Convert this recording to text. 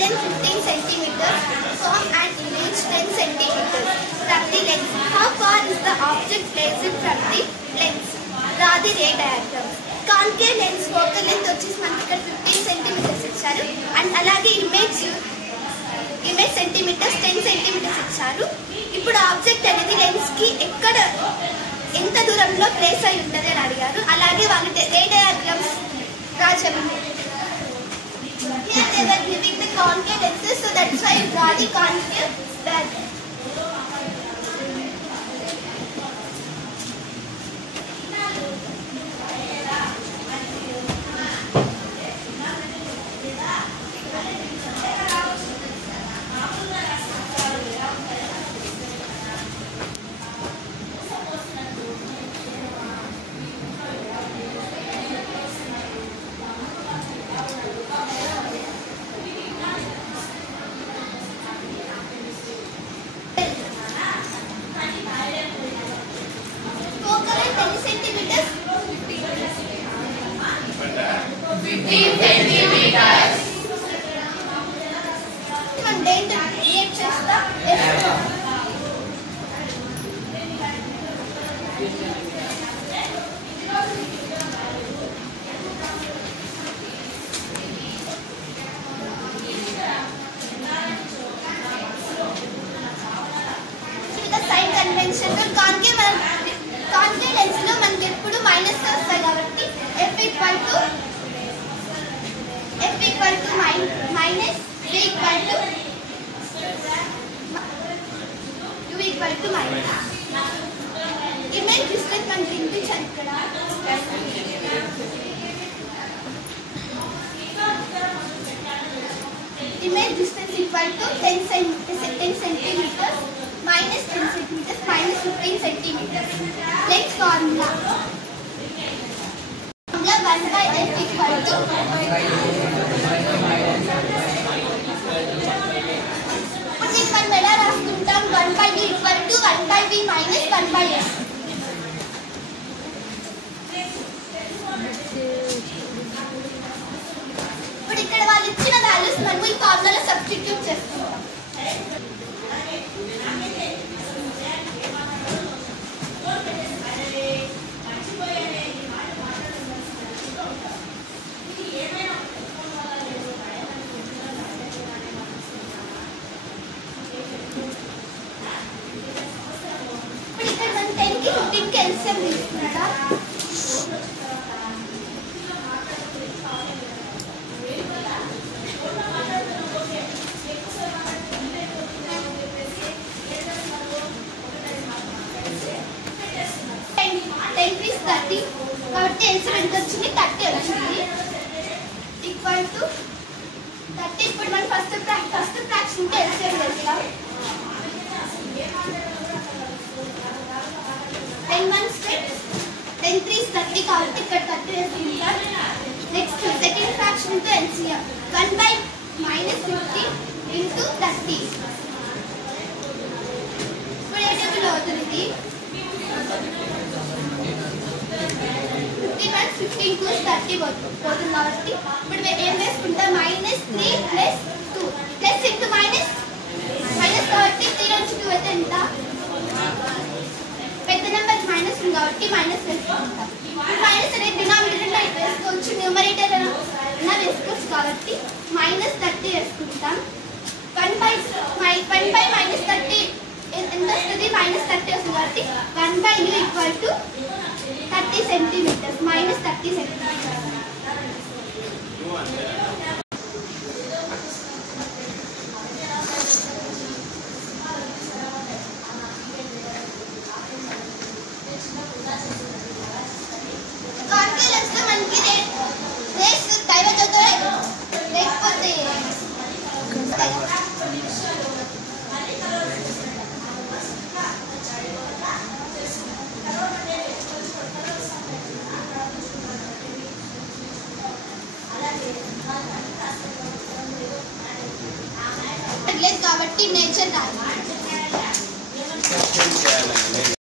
length 15 centimeters, form an image 10 centimeters from the lens. How far is the object placed from the lens? Draw the ray diagram. Concave lens focal length వచ్చేసి మనకి ఇక్కడ 15 centimeters ఇచ్చారు and అలాగే image centimetres 10 centimetres ఇచ్చారు. ఇప్పుడు object అనేది lens కి ఎక్కడ ఎంత దూరంలో ప్లేస్ అయి ఉంటుంది అని అడిగారు. అలాగే వాళ్ళు రే డయాగ్రామ్స్ డ్రా చేయమని. Here they were giving the concave lenses, so that's why I draw the concave diagram. Concave lens లో మనకి ఎప్పుడు మైనస్ వస్తాయి కాబట్టి f మైనస్ v u మైనస్. ఇమేజ్ డిస్టెన్స్ మనకి ఇంపించాలి ఇక్కడ. Image distance equal to 10 centimetres minus 10 centimeters minus 15 centimeters. Next formula 1 by f equal to ఇప్పుడు మనం ఎలా రాసుకుంటాం 1 by v equal to 1 by v minus 1 by f. ఇప్పుడు ఇక్కడ వాళ్ళు ఇచ్చిన వాల్యూస్ మనం ఈ ఫార్ములాలో సబ్స్టిట్యూట్ చేస్తాం. కాబట్టి ఎల్సిఎం ఎంత వచ్చింది 30 వచ్చింది ఈక్వల్ టు 30. ఇప్పుడు మనం ఫస్ట్ ఫ్రాక్షన్ కి ఎల్సిఎం వేద్దాం. 10 1s 10 3s 30 కాబట్టి ఇక్కడ 30 వేసుకుంటాం. నెక్స్ట్ సెకండ్ ఫ్రాక్షన్ తో ఎల్సిఎం 1 by minus 50 into 30. ఇప్పుడు ఏ టేబుల్ అవుతుంది 15 to 30 పోతుంది కాబట్టి ఇప్పుడు ఏం వేసుకుంటాం -3 + 2 ప్లస్ ఇంటూ మైనస్ కాబట్టి 3 నుంచి 2 అయితే ఎంత పెద్ద నెంబర్ మైనస్ ఉంది కాబట్టి మైనస్ వేసుకుంటాం. మైనస్ అనేది డినామినేటర్లో వేసుకోవచ్చు, న్యూమరేటర్ అయినా వేసుకోవచ్చు కాబట్టి -30 వేసుకుంటాం. 1 by -30 ఎంత వస్తుంది -30 వస్తుంది కాబట్టి 1 by u equal to 30 centimeters minus 30 centimeters. Concave lens లో మనకి రేస్ డైవర్జ్ అవుతాయి లేకపోతే కాబట్టి నేచర్